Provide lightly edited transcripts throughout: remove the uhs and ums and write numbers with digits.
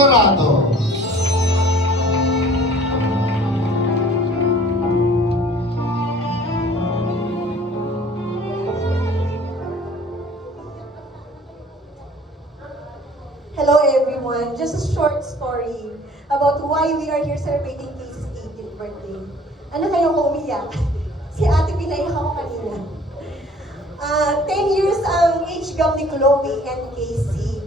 Sigurado. Hello everyone, just a short story about why we are here celebrating Casey's 18th birthday. Ano kayo ko umiyak? Si ate pinaiyak ako kanina. 10 years ang age gap ni Chloe and Casey.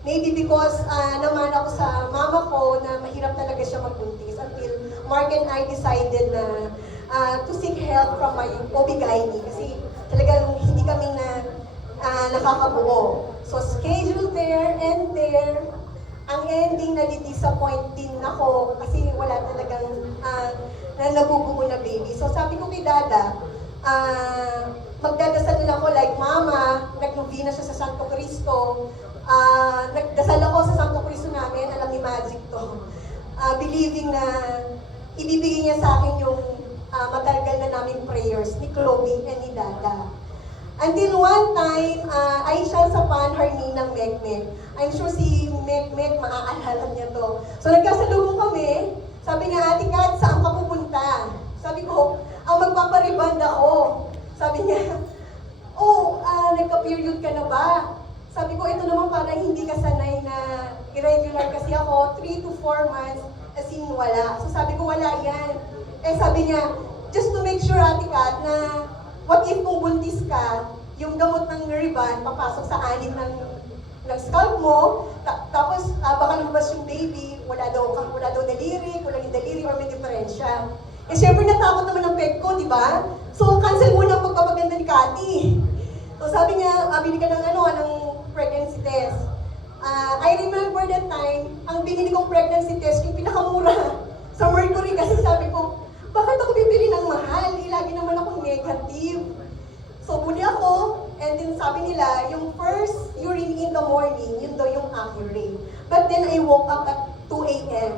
Maybe because naman ako sa mama ko na mahirap talaga siya magbuntis until Mark and I decided na to seek help from my OB-GYN kasi talagang hindi kami nakakabuo. So schedule there and there, ang ending na-disappoint din ako kasi wala talagang nabubuo na baby. So sabi ko kay Dada, magdadasal din ako like Mama, nag-novena siya sa Santo Cristo, nagdasal ako sa Santo Cristo namin, alam ni Magic to, believing na ibibigay niya sa akin yung matagal na naming prayers ni Chloe and ni Dada. Until one time, ay siya sa panhar ni ng Mekmek. I'm sure si Mekmek maaalala niya to. So nagkasalubong kami, sabi niya, Ate Kat, saan ka pupunta? Sabi ko, magpapariband ako. Sabi niya, nagka-period ka na ba? Sabi ko, ito naman parang hindi ka sanay na irregular kasi ako, 3 to 4 months, as in wala. So sabi ko, wala yan. Sabi niya, just to make sure, Ate Kat, na what if kung buntis ka, yung gamot ng ribbon papasok sa anin ng scalp mo, tapos baka lumabas yung baby, wala daw daliri, kulang yung daliri, or may diferensya. Syempre natakot naman ang pet ko, di ba? So cancel muna ang pagpapaganda ni Cathy. So sabi niya, bili ka ng pregnancy test. I remember that time, ang binili kong pregnancy test, yung pinakamura sa Mercury, kasi sabi ko, bakit ako bibili ng mahal? Lagi naman akong negative. So, buli ako, and then sabi nila, yung first urine in the morning, yun daw yung accurate. But then I woke up at 2 a.m.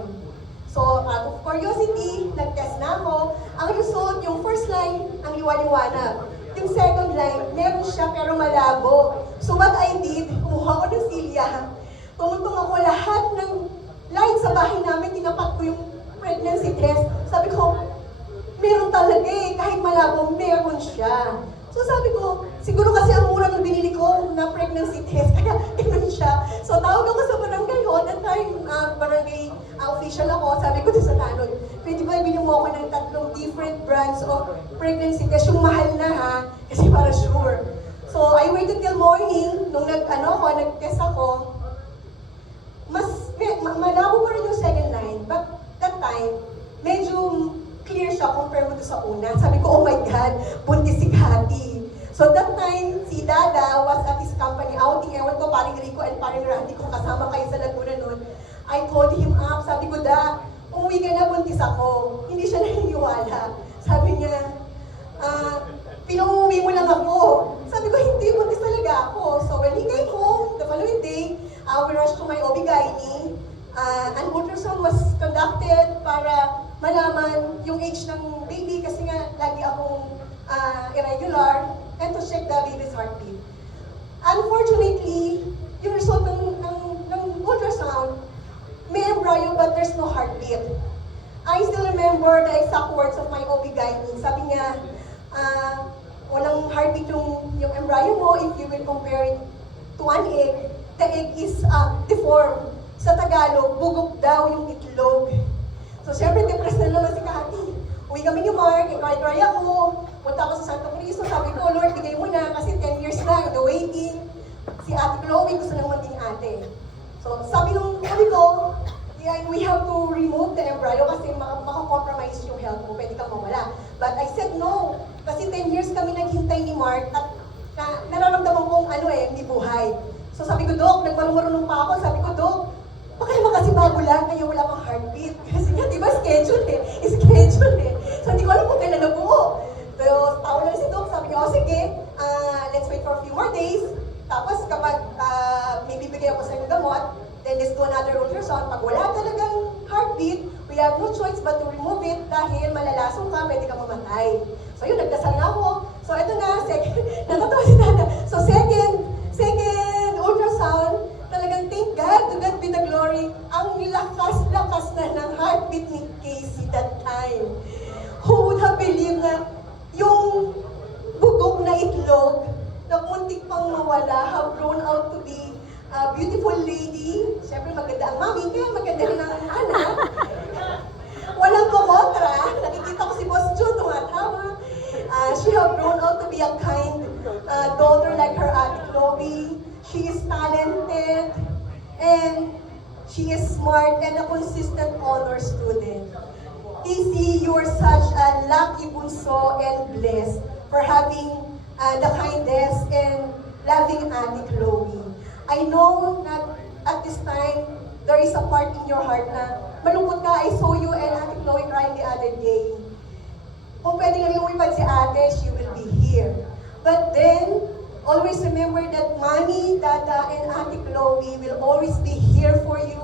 So, out of curiosity, nag-test na ako. Ang result, yung first line, ang liwa-liwanag. Yung second line, meron siya pero malabo. So, what I did, kumuha ko ng silya. Tumuntong ako lahat ng light sa bahay namin, tinapak ko yung pregnancy test. Sabi ko, meron talaga kahit malabo, meron siya. So sabi ko, siguro kasi ang mura ng binili ko na pregnancy test, kaya ganun siya. So tawag ako sa barangay ho, that time, barangay official ako, sabi ko sa tanod, pwede ba ibili mo ako ng 3 different brands of pregnancy test, yung mahal na ha, kasi para sure. So I waited till morning, nung nag-test ako, malabo pa rin yung second line, but that time, medyo clear siya compare mo sa una. Sabi ko, oh my God, buntis si Cathy. So that time, si Dada was at his company outing. Ewan ko, paring Rico and paring Randy, kung kasama kayo sa Laguna noon. I called him up. Sabi ko, Da, umuwi ka na, buntis ako. Hindi siya naniniwala. Sabi niya, pinauwi mo lang ako. Sabi ko, hindi, buntis talaga ako. So when he came home, the following day, we rushed to my OB-GYN. An ultrasound was conducted para malaman yung age ng baby kasi nga lagi akong irregular and to check the baby's heartbeat. Unfortunately, yung result ng ultrasound, may embryo but there's no heartbeat. I still remember the exact words of my OB-GYN. Sabi niya, walang heartbeat yung embryo mo if you will compare it to an egg. The egg is deformed. Sa Tagalog, bugok daw yung itlog. So, syempre, depressed na naman si Cathy. Uwi kami ni Mark, i-cry ako. Punta ako sa Santo Cristo, sabi ko, Lord, bigay mo na kasi 10 years na, the waiting. Si Ate Chloe, gusto nang maging ate. So, sabi ko, yeah, we have to remove the embryo kasi makakompromise yung health mo, pwede kang mawala. But I said no, kasi 10 years kami naghintay ni Mark at nararamdaman kong hindi buhay. So, sabi ko, Dok, nagmarunong pa ako, sabi ko, Dok, baka naman kasi bago lang, kaya wala pang heartbeat. Kasi nga, di ba, schedule eh. So, hindi ko alam kung kailan nabuo. So, tawa lang si Doc, sabi niya, sige, let's wait for a few more days. Tapos, kapag may bibigay ako sa inyo gamot, then let's do another ultrasound. Pag wala talagang heartbeat, we have no choice but to remove it dahil malalasong ka, pwede ka mamatay. So, yun, nagdasal na ako. So, ito na, nakatawa si Tata. So, second ultrasound, talagang thank God, to God be the glory. Glory, ang lakas-lakas na ng heartbeat ni Casey that time. Who would have believed na yung bugok na itlog na muntik pang mawala have grown out to be a beautiful lady. Siyempre maganda ang mami, kaya maganda rin ang anak. Walang kumontra. Nakikita ko si Boss Jun, tumatawa. She have grown out to be a kind daughter like her Ate Chloe. She is talented, and she is smart and a consistent honor student. Casey, you are such a lucky bunso and blessed for having the kindest and loving Ate Chloe. I know that at this time, there is a part in your heart na malungkot ka. I saw you and Ate Chloe crying the other day. Kung pwede lang lumipad si ate, she will be here. But then, always remember that Mommy, Dada, and Ate Chloe will always be here for you,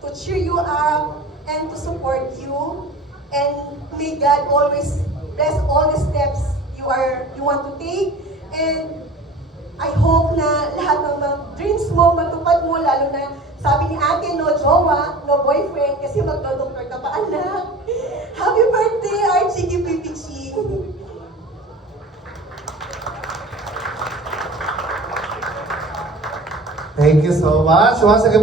to cheer you up, and to support you. And may God always bless all the steps you want to take. And I hope na lahat ng mga dreams mo, matupad mo, lalo na sabi ni ate, no jowa, no boyfriend, kasi magdodoktor ka pa, anak. Happy birthday, Archie Gipipichi! Thank you so much. Once again,